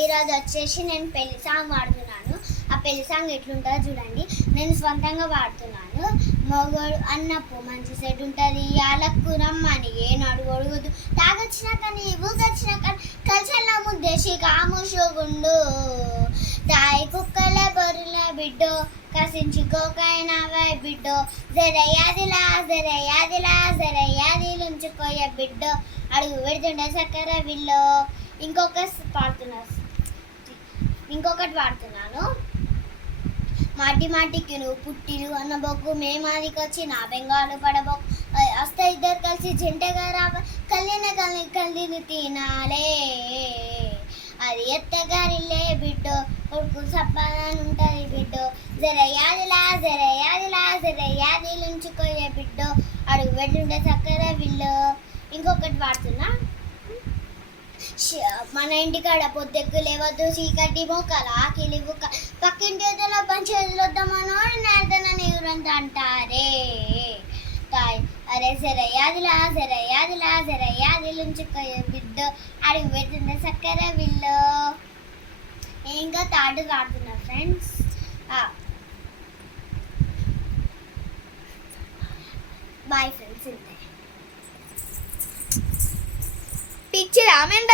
ఈరోజు వచ్చేసి నేను పెళ్లి సాంగ్ పాడుతున్నాను. ఆ పెళ్లి సాంగ్ ఎట్లుంటుందో చూడండి. నేను స్వంతంగా పాడుతున్నాను. మొగోడు అన్నప్పు మంచి సెట్ ఉంటుంది, యాలక్కు రమ్మని ఏనాడు ఒడుగుదు, తాగొచ్చినా కానీ ఊగొచ్చినా కానీ కలిసల్లా ముద్దేసి కాముషోగుండు, తాయి కుక్కల బొరుల బిడ్డో కసించుకోకైనా వై బిడ్డో, జరయాదిలా జరయాదిలుంచుకోయ బిడ్డో, అడుగు పెడుతుండే చక్కెర విల్లో. ఇంకొకటి పాడుతున్నాను. మాటి మాటికి నువ్వు పుట్టిలు అన్న బొగ్గు మేమాదికొచ్చి నా బెంగాలు పడబొక్కు వస్తే ఇద్దరు కలిసి జంటగా రావ కలిని తినాలే, అది ఎత్తగారిలే బిడ్డో, కొడుకు సప్పాలని ఉంటుంది బిడ్డో, జరయాదిలుంచుకోయే బిడ్డో, అడుగు పెట్టుండే చక్కెర విల్లో. ఇంకొకటి పాడుతున్నా. మన ఇంటికాడ పొద్దెక్కు లేవద్దు, చీకటి మొక్కల ఆకిలి బుక్క, పక్కింటి ఎదులో పంచి వదిలొద్దామనోడు నేతనని ఎవరంతా అంటారే, అరే జరయాదిలుంచుకోయే బిడ్డో, అడిగి పెడుతుండే చక్కెర విల్లో. ఇంకా తాడు పాడుతున్నా ఫ్రెండ్స్. Bye friends. ఇంతే పిచ్చి రామెండ